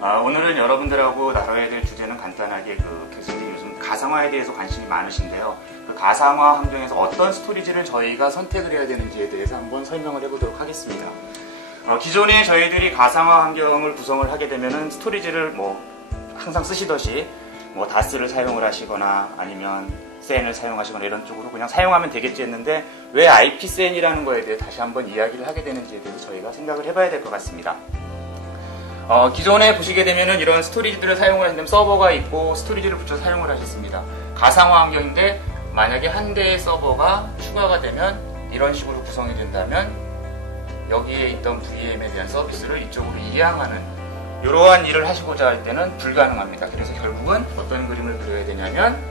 오늘은 여러분들하고 다뤄야 될 주제는 간단하게 교수님 요즘 가상화에 대해서 관심이 많으신데요. 그 가상화 환경에서 어떤 스토리지를 저희가 선택을 해야 되는지에 대해서 한번 설명을 해보도록 하겠습니다. 기존에 저희들이 가상화 환경을 구성을 하게 되면은 스토리지를 항상 쓰시듯이 다스를 사용을 하시거나 아니면 센을 사용하시거나 이런 쪽으로 그냥 사용하면 되겠지 했는데 왜 IP센이라는 거에 대해 다시 한번 이야기를 하게 되는지에 대해서 저희가 생각을 해봐야 될 것 같습니다. 기존에 보시게 되면은 이런 스토리지들을 사용을 하시면 서버가 있고 스토리지를 붙여 사용을 하셨습니다. 가상화 환경인데 만약에 한 대의 서버가 추가가 되면 이런 식으로 구성이 된다면 여기에 있던 VM에 대한 서비스를 이쪽으로 이양하는 이러한 일을 하시고자 할 때는 불가능합니다. 그래서 결국은 어떤 그림을 그려야 되냐면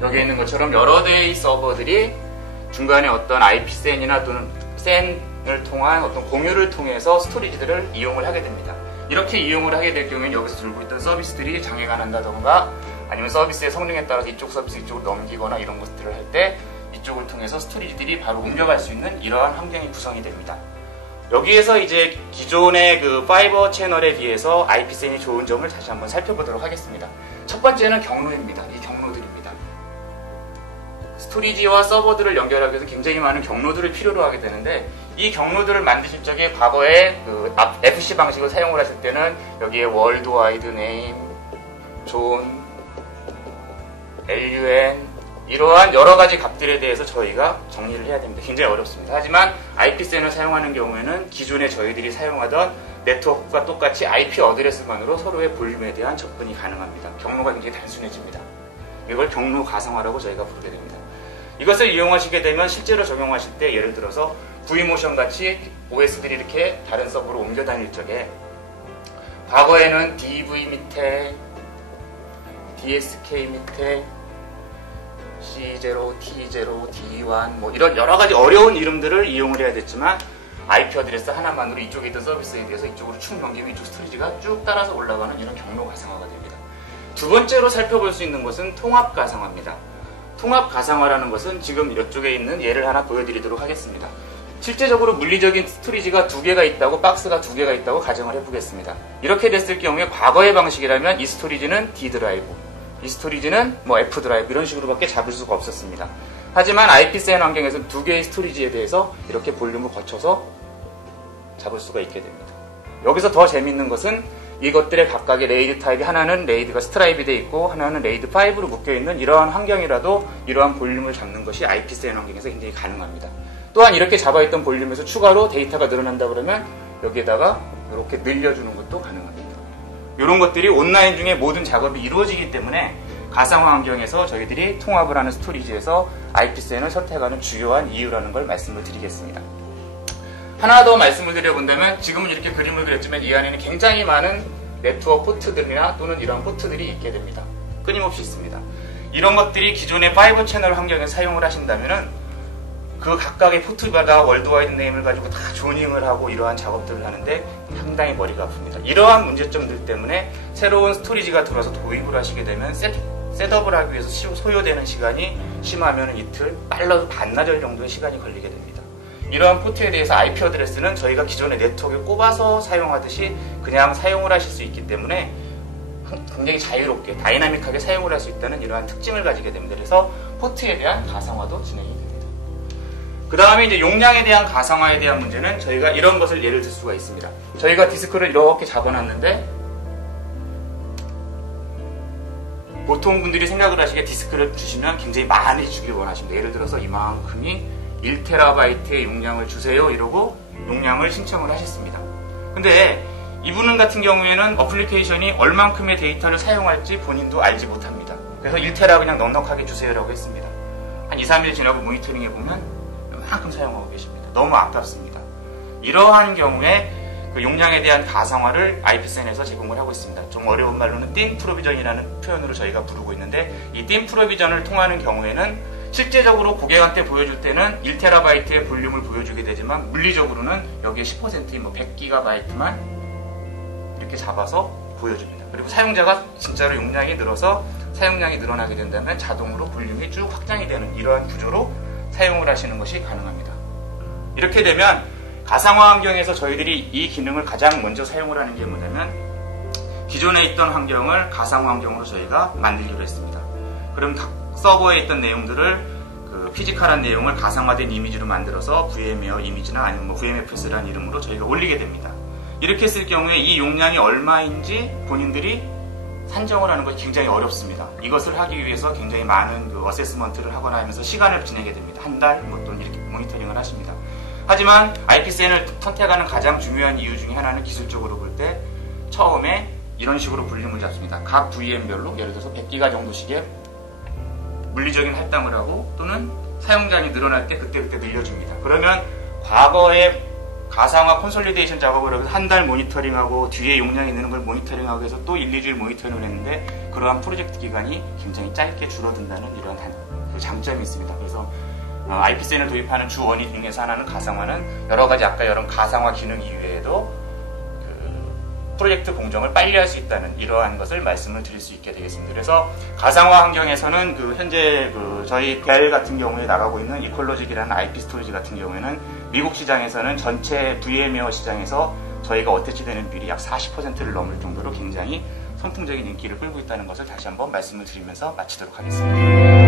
여기에 있는 것처럼 여러 대의 서버들이 중간에 어떤 IP센이나 또는 센을 통한 어떤 공유를 통해서 스토리지들을 이용을 하게 됩니다. 이렇게 이용을 하게 될 경우에는 여기서 들고 있던 서비스들이 장애가 난다던가 아니면 서비스의 성능에 따라서 이쪽 서비스 이쪽으로 넘기거나 이런 것들을 할 때 이쪽을 통해서 스토리지들이 바로 옮겨갈 수 있는 이러한 환경이 구성이 됩니다. 여기에서 이제 기존의 그 파이버 채널에 비해서 IP센이 좋은 점을 다시 한번 살펴보도록 하겠습니다. 첫 번째는 경로입니다. 이 경로들입니다. 스토리지와 서버들을 연결하기 위해서 굉장히 많은 경로들을 필요로 하게 되는데 이 경로들을 만드실 적에 과거에 그 FC 방식을 사용을 하실 때는 여기에 월드와이드 네임, 존, LUN 이러한 여러 가지 값들에 대해서 저희가 정리를 해야 됩니다. 굉장히 어렵습니다. 하지만 IP센을 사용하는 경우에는 기존에 저희들이 사용하던 네트워크와 똑같이 IP 어드레스만으로 서로의 볼륨에 대한 접근이 가능합니다. 경로가 굉장히 단순해집니다. 이걸 경로 가상화라고 저희가 부르게 됩니다. 이것을 이용하시게 되면 실제로 적용하실 때 예를 들어서 V모션 같이 OS들이 이렇게 다른 서버로 옮겨 다닐 적에 과거에는 DV 밑에 DSK 밑에 C0, T0, D1 이런 여러 가지 어려운 이름들을 이용을 해야 됐지만 IP 어드레스 하나만으로 이쪽에 있던 서비스에 대해서 이쪽으로 축 넘기면 이쪽 스토리지가 쭉 따라서 올라가는 이런 경로 가상화가 됩니다. 두 번째로 살펴볼 수 있는 것은 통합 가상화입니다. 통합 가상화라는 것은 지금 이쪽에 있는 예를 하나 보여드리도록 하겠습니다. 실제적으로 물리적인 스토리지가 두 개가 있다고 박스가 두 개가 있다고 가정을 해보겠습니다. 이렇게 됐을 경우에 과거의 방식이라면 이 스토리지는 D 드라이브, 이 스토리지는 F 드라이브 이런 식으로밖에 잡을 수가 없었습니다. 하지만 IP센 환경에서는 두 개의 스토리지에 대해서 이렇게 볼륨을 거쳐서 잡을 수가 있게 됩니다. 여기서 더 재밌는 것은 이것들의 각각의 레이드 타입이 하나는 레이드가 스트라이브 되어 있고 하나는 레이드 5로 묶여있는 이러한 환경이라도 이러한 볼륨을 잡는 것이 IP센 환경에서 굉장히 가능합니다. 또한 이렇게 잡아있던 볼륨에서 추가로 데이터가 늘어난다 그러면 여기에다가 이렇게 늘려주는 것도 가능합니다. 이런 것들이 온라인 중에 모든 작업이 이루어지기 때문에 가상화 환경에서 저희들이 통합을 하는 스토리지에서 IP센을 선택하는 주요한 이유라는 걸 말씀을 드리겠습니다. 하나 더 말씀을 드려본다면 지금은 이렇게 그림을 그렸지만 이 안에는 굉장히 많은 네트워크 포트들이나 또는 이런 포트들이 있게 됩니다. 끊임없이 있습니다. 이런 것들이 기존의 5 채널 환경에 사용을 하신다면은 그 각각의 포트마다 월드와이드 네임을 가지고 다 조닝을 하고 이러한 작업들을 하는데 상당히 머리가 아픕니다. 이러한 문제점들 때문에 새로운 스토리지가 들어와서 도입을 하시게 되면 셋업을 하기 위해서 소요되는 시간이 심하면 이틀, 빨라도 반나절 정도의 시간이 걸리게 됩니다. 이러한 포트에 대해서 IP 어드레스는 저희가 기존의 네트워크에 꼽아서 사용하듯이 그냥 사용을 하실 수 있기 때문에 굉장히 자유롭게 다이나믹하게 사용을 할 수 있다는 이러한 특징을 가지게 됩니다. 그래서 포트에 대한 가상화도 진행이 됩니다. 그 다음에 이제 용량에 대한 가상화에 대한 문제는 저희가 이런 것을 예를 들 수가 있습니다. 저희가 디스크를 이렇게 잡아놨는데 보통 분들이 생각을 하시기에 디스크를 주시면 굉장히 많이 주길 원하십니다. 예를 들어서 이만큼이 1TB의 용량을 주세요 이러고 용량을 신청을 하셨습니다. 근데 이분 같은 경우에는 어플리케이션이 얼만큼의 데이터를 사용할지 본인도 알지 못합니다. 그래서 1TB 그냥 넉넉하게 주세요라고 했습니다. 한 2, 3일 지나고 모니터링 해보면 이만큼 사용하고 계십니다. 너무 아깝습니다. 이러한 경우에 그 용량에 대한 가상화를 IP센에서 제공을 하고 있습니다. 좀 어려운 말로는 띵 프로비전이라는 표현으로 저희가 부르고 있는데 이 띵 프로비전을 통하는 경우에는 실제적으로 고객한테 보여줄 때는 1TB의 볼륨을 보여주게 되지만 물리적으로는 여기에 10%인 100GB만 이렇게 잡아서 보여줍니다. 그리고 사용자가 진짜로 용량이 늘어서 사용량이 늘어나게 된다면 자동으로 볼륨이 쭉 확장이 되는 이러한 구조로 사용을 하시는 것이 가능합니다. 이렇게 되면 가상화 환경에서 저희들이 이 기능을 가장 먼저 사용을 하는 게 뭐냐면 기존에 있던 환경을 가상 환경으로 저희가 만들기로 했습니다. 그럼 각 서버에 있던 내용들을 피지컬한 내용을 가상화된 이미지로 만들어서 VM웨어 이미지나 아니면 뭐 VMFS라는 이름으로 저희가 올리게 됩니다. 이렇게 했을 경우에 이 용량이 얼마인지 본인들이 산정을 하는 것이 굉장히 어렵습니다. 이것을 하기 위해서 굉장히 많은 어세스먼트를 하거나 하면서 시간을 지내게 됩니다. 한 달, 뭐 또는 이렇게 모니터링을 하십니다. 하지만 IP센을 선택하는 가장 중요한 이유 중에 하나는 기술적으로 볼 때 처음에 이런 식으로 분림을 잡습니다. 각 VM별로 예를 들어서 100기가 정도씩의 물리적인 할당을 하고 또는 사용량이 늘어날 때 그때그때 늘려줍니다. 그러면 과거에 가상화 콘솔리데이션 작업을 하면서 한 달 모니터링하고 뒤에 용량이 느는 걸 모니터링하고 해서 또 1, 2주일 모니터링을 했는데 그러한 프로젝트 기간이 굉장히 짧게 줄어든다는 이런 장점이 있습니다. 그래서 IP센을 도입하는 주 원인 중에서 하나는 가상화는 여러 가지 아까 이런 가상화 기능 이외에도 프로젝트 공정을 빨리 할 수 있다는 이러한 것을 말씀을 드릴 수 있게 되겠습니다. 그래서 가상화 환경에서는 현재 저희 벨 같은 경우에 나가고 있는 이퀄로직이라는 IP 스토리지 같은 경우에는 미국 시장에서는 전체 VM웨어 시장에서 저희가 어태치되는 비율이 약 40%를 넘을 정도로 굉장히 선풍적인 인기를 끌고 있다는 것을 다시 한번 말씀을 드리면서 마치도록 하겠습니다.